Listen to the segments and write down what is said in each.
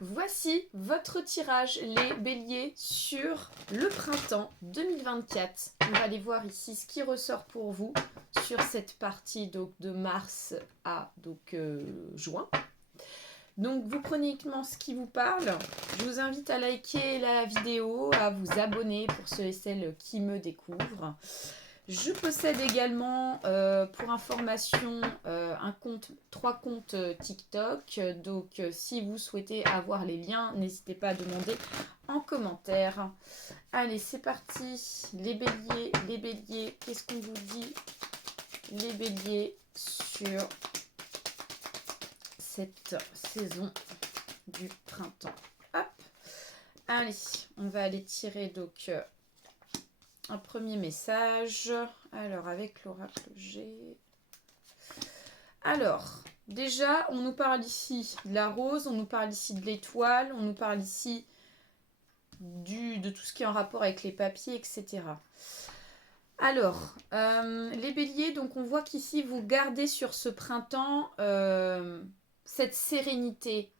Voici votre tirage, les béliers, sur le printemps 2024. On va aller voir ici ce qui ressort pour vous sur cette partie donc, de mars à juin. Donc vous prenez uniquement ce qui vous parle. Je vous invite à liker la vidéo, à vous abonner pour ceux et celles qui me découvrent. Je possède également, pour information, 3 comptes TikTok. Donc, si vous souhaitez avoir les liens, n'hésitez pas à demander en commentaire. Allez, c'est parti. Les béliers, qu'est-ce qu'on vous dit, les béliers, sur cette saison du printemps. Hop. Allez, on va aller tirer donc... un premier message. Alors, avec l'oracle G. Alors, déjà, on nous parle ici de la rose, on nous parle ici de l'étoile, on nous parle ici de tout ce qui est en rapport avec les papiers, etc. Alors, les béliers, donc on voit qu'ici, vous gardez sur ce printemps cette sérénité.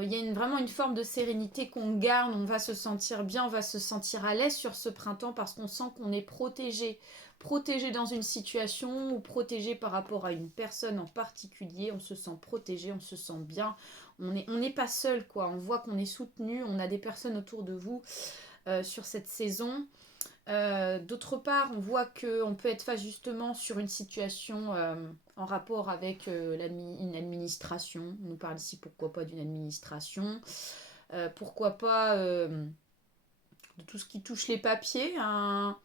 Il y a vraiment une forme de sérénité qu'on garde, on va se sentir bien, on va se sentir à l'aise sur ce printemps parce qu'on sent qu'on est protégé. Protégé dans une situation ou protégé par rapport à une personne en particulier, on se sent protégé, on se sent bien. On n'est pas seul, quoi. On voit qu'on est soutenu, on a des personnes autour de vous sur cette saison. D'autre part, on voit qu'on peut être face justement sur une situation en rapport avec une administration. On nous parle ici, pourquoi pas, d'une administration. Pourquoi pas de tout ce qui touche les papiers, un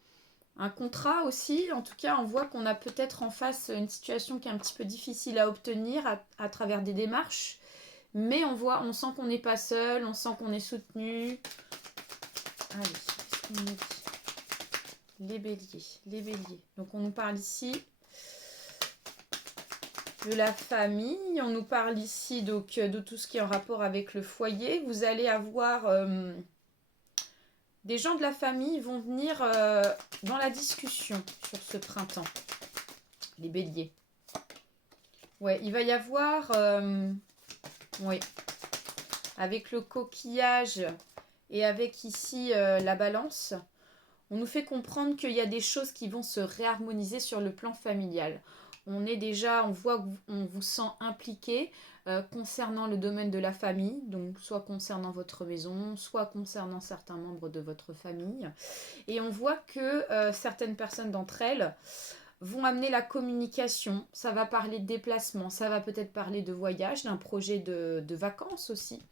contrat aussi. En tout cas, on voit qu'on a peut-être en face une situation qui est un petit peu difficile à obtenir à travers des démarches. Mais on sent qu'on n'est pas seul, on sent qu'on est soutenu. Allez, qu'est-ce qu'on nous dit ? Les béliers. Donc on nous parle ici de la famille, on nous parle ici donc de tout ce qui est en rapport avec le foyer. Vous allez avoir des gens de la famille vont venir dans la discussion sur ce printemps. Les béliers. Ouais, il va y avoir oui, avec le coquillage et avec ici la balance. On nous fait comprendre qu'il y a des choses qui vont se réharmoniser sur le plan familial. On voit qu'on vous sent impliqué concernant le domaine de la famille, donc soit concernant votre maison, soit concernant certains membres de votre famille. Et on voit que certaines personnes d'entre elles vont amener la communication. Ça va parler de déplacement, ça va peut-être parler de voyage, d'un projet de vacances aussi.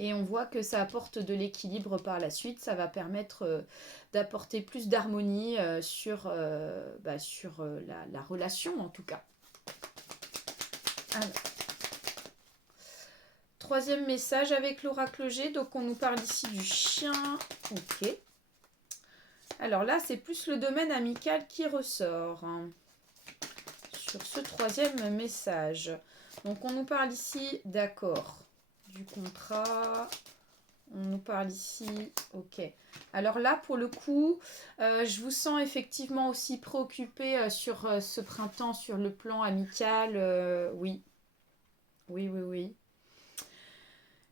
Et on voit que ça apporte de l'équilibre par la suite. Ça va permettre d'apporter plus d'harmonie sur la relation en tout cas. Alors. Troisième message avec l'oracle G. Donc on nous parle ici du chien. Ok. Alors là, c'est plus le domaine amical qui ressort sur ce troisième message. Donc on nous parle ici d'accord. Du contrat, on nous parle ici, ok. Alors là, pour le coup, je vous sens effectivement aussi préoccupé sur ce printemps, sur le plan amical, oui. Oui.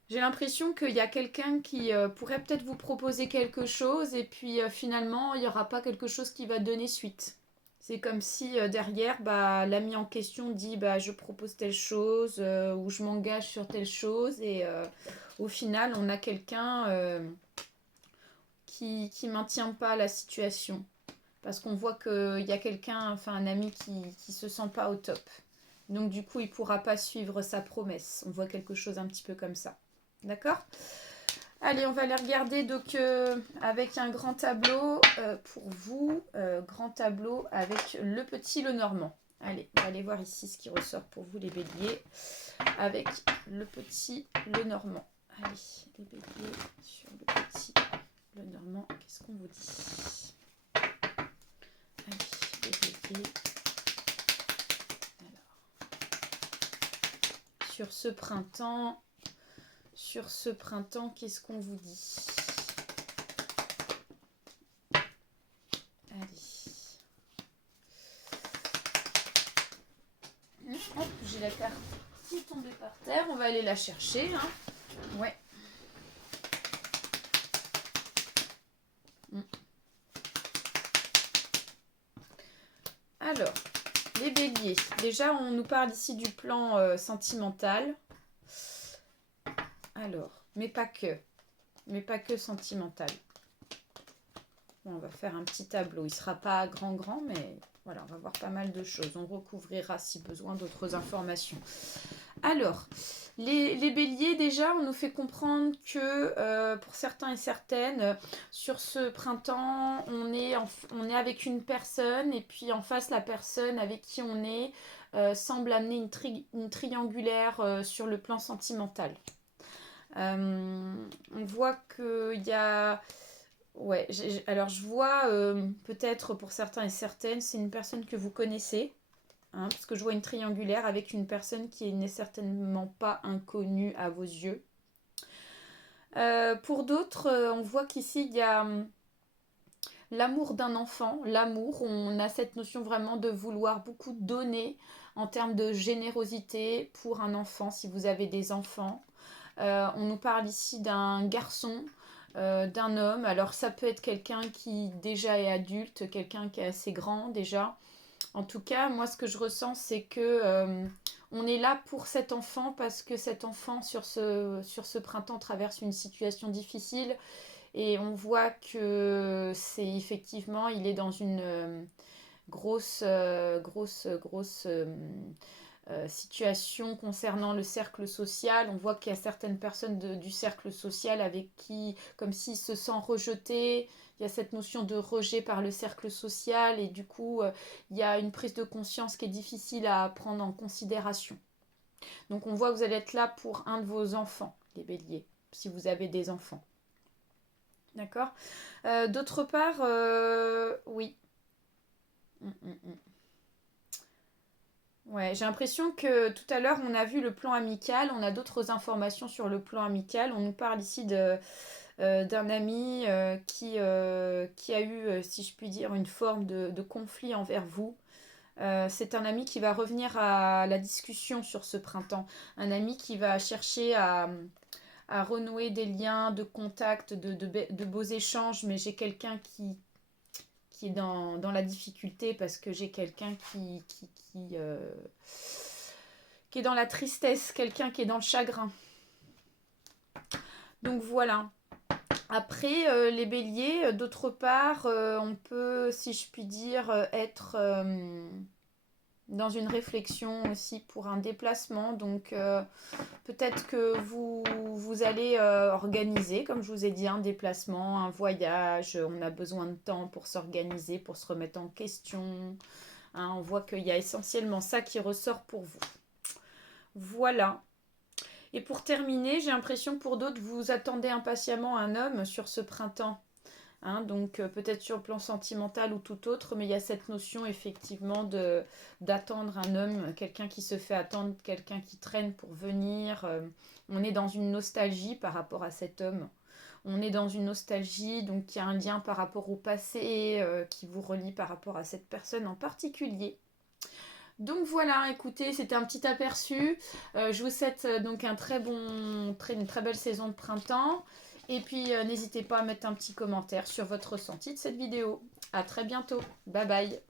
J'ai l'impression qu'il y a quelqu'un qui pourrait peut-être vous proposer quelque chose et puis finalement, il n'y aura pas quelque chose qui va donner suite. C'est comme si derrière, l'ami en question dit je propose telle chose ou je m'engage sur telle chose et au final, on a quelqu'un qui maintient pas la situation. Parce qu'on voit qu'il y a quelqu'un, enfin un ami qui se sent pas au top. Donc du coup, il pourra pas suivre sa promesse. On voit quelque chose un petit peu comme ça. D'accord ? Allez, on va les regarder donc avec un grand tableau pour vous. Grand tableau avec le petit Lenormand. Allez, on va aller voir ici ce qui ressort pour vous les béliers. Avec le petit Lenormand. Allez, les béliers sur le petit Lenormand. Qu'est-ce qu'on vous dit ? Allez, les béliers. Alors, sur ce printemps, qu'est-ce qu'on vous dit ? Allez. Hop, j'ai la carte qui est tombée par terre. On va aller la chercher. Ouais. Alors, les béliers. Déjà, on nous parle ici du plan sentimental. Alors, mais pas que. Mais pas que sentimental. Bon, on va faire un petit tableau. Il ne sera pas grand, mais voilà, on va voir pas mal de choses. On recouvrira si besoin d'autres informations. Alors, les béliers, déjà, on nous fait comprendre que pour certains et certaines, sur ce printemps, on est avec une personne et puis en face, la personne avec qui on est semble amener une triangulaire sur le plan sentimental. On voit qu'il y a... Ouais, alors je vois peut-être pour certains et certaines, c'est une personne que vous connaissez. Hein, parce que je vois une triangulaire avec une personne qui n'est certainement pas inconnue à vos yeux. Pour d'autres, on voit qu'ici, il y a l'amour d'un enfant. L'amour, on a cette notion vraiment de vouloir beaucoup donner en termes de générosité pour un enfant, si vous avez des enfants. On nous parle ici d'un garçon, d'un homme. Alors ça peut être quelqu'un qui déjà est adulte, quelqu'un qui est assez grand déjà. En tout cas, moi, ce que je ressens, c'est que on est là pour cet enfant parce que cet enfant, sur ce printemps, traverse une situation difficile. Et on voit que c'est effectivement, il est dans une grosse situation concernant le cercle social. On voit qu'il y a certaines personnes du cercle social avec qui, comme s'ils se sentent rejetés. Il y a cette notion de rejet par le cercle social et du coup, il y a une prise de conscience qui est difficile à prendre en considération. Donc on voit que vous allez être là pour un de vos enfants, les béliers, si vous avez des enfants. D'accord. D'autre part, oui. Ouais, j'ai l'impression que tout à l'heure, on a vu le plan amical, on a d'autres informations sur le plan amical. On nous parle ici d'un ami qui a eu, si je puis dire, une forme de conflit envers vous. C'est un ami qui va revenir à la discussion sur ce printemps. Un ami qui va chercher à renouer des liens de contact, de beaux échanges, mais j'ai quelqu'un qui est dans la difficulté parce que j'ai quelqu'un qui est dans la tristesse, quelqu'un qui est dans le chagrin. Donc voilà. Après, les béliers, d'autre part, on peut, si je puis dire, être dans une réflexion aussi pour un déplacement. Donc peut-être que vous allez organiser, comme je vous ai dit, un déplacement, un voyage. On a besoin de temps pour s'organiser, pour se remettre en question. Hein, on voit qu'il y a essentiellement ça qui ressort pour vous. Voilà. Et pour terminer, j'ai l'impression que pour d'autres, vous attendez impatiemment un homme sur ce printemps. Hein, donc peut-être sur le plan sentimental ou tout autre, mais il y a cette notion effectivement d'attendre un homme, quelqu'un qui se fait attendre, quelqu'un qui traîne pour venir. On est dans une nostalgie par rapport à cet homme. On est dans une nostalgie, donc il y a un lien par rapport au passé qui vous relie par rapport à cette personne en particulier. Donc voilà, écoutez, c'était un petit aperçu. Je vous souhaite donc une très belle saison de printemps. Et puis n'hésitez pas à mettre un petit commentaire sur votre ressenti de cette vidéo. À très bientôt. Bye bye.